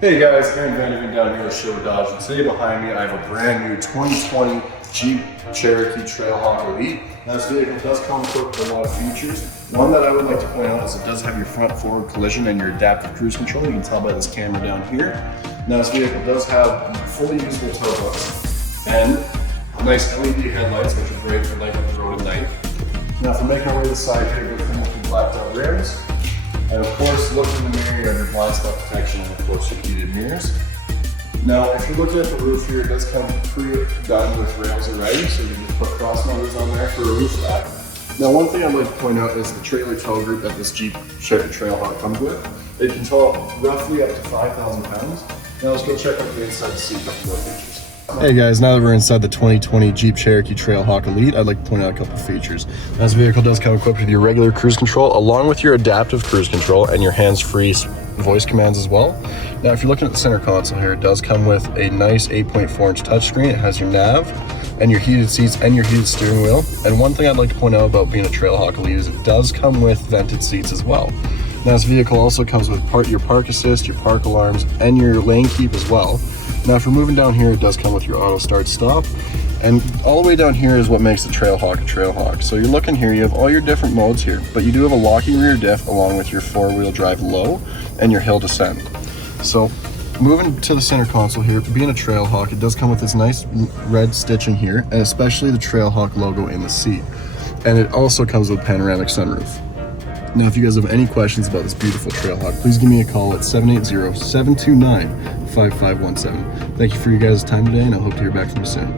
Hey guys, Aaron Ventilated down here at Sherwood Dodge, and today behind me I have a brand new 2020 Jeep Cherokee Trailhawk Elite. Now this vehicle does come equipped with a lot of features. One that I would like to point out is it does have your front forward collision and your adaptive cruise control. You can tell by this camera down here. Now this vehicle does have fully usable tow hooks and nice LED headlights, which are great for lighting up the road at night. Now if we make our way to the side here, we'll come with the blacked out rims. And of course, look in the mirror, you have your blind spot protection and of course your heated mirrors. Now, if you're looking at the roof here, it does come pre-done with rails already, so you can just put cross motors on there for a roof rack. Now, one thing I'd like to point out is the trailer tow group that this Jeep Cherokee Trailhawk comes with. It can tow roughly up to 5,000 pounds. Now let's go check out the inside to see a couple more features. Hey guys, now that we're inside the 2020 Jeep Cherokee Trailhawk Elite, I'd like to point out a couple of features. Now, this vehicle does come equipped with your regular cruise control along with your adaptive cruise control and your hands-free voice commands as well. Now, if you're looking at the center console here, it does come with a nice 8.4-inch touchscreen. It has your nav and your heated seats and your heated steering wheel. And one thing I'd like to point out about being a Trailhawk Elite is it does come with vented seats as well. Now, this vehicle also comes with your park assist, your park alarms, and your lane keep as well. Now, if you're moving down here, it does come with your auto start stop. And all the way down here is what makes the Trailhawk a Trailhawk. So you're looking here, you have all your different modes here, but you do have a locking rear diff along with your four-wheel drive low and your hill descent. So moving to the center console here, being a Trailhawk, it does come with this nice red stitching here, and especially the Trailhawk logo in the seat. And it also comes with panoramic sunroof. Now, if you guys have any questions about this beautiful Trailhawk, please give me a call at 780-729-5517. Thank you for your guys' time today, and I hope to hear back from you soon.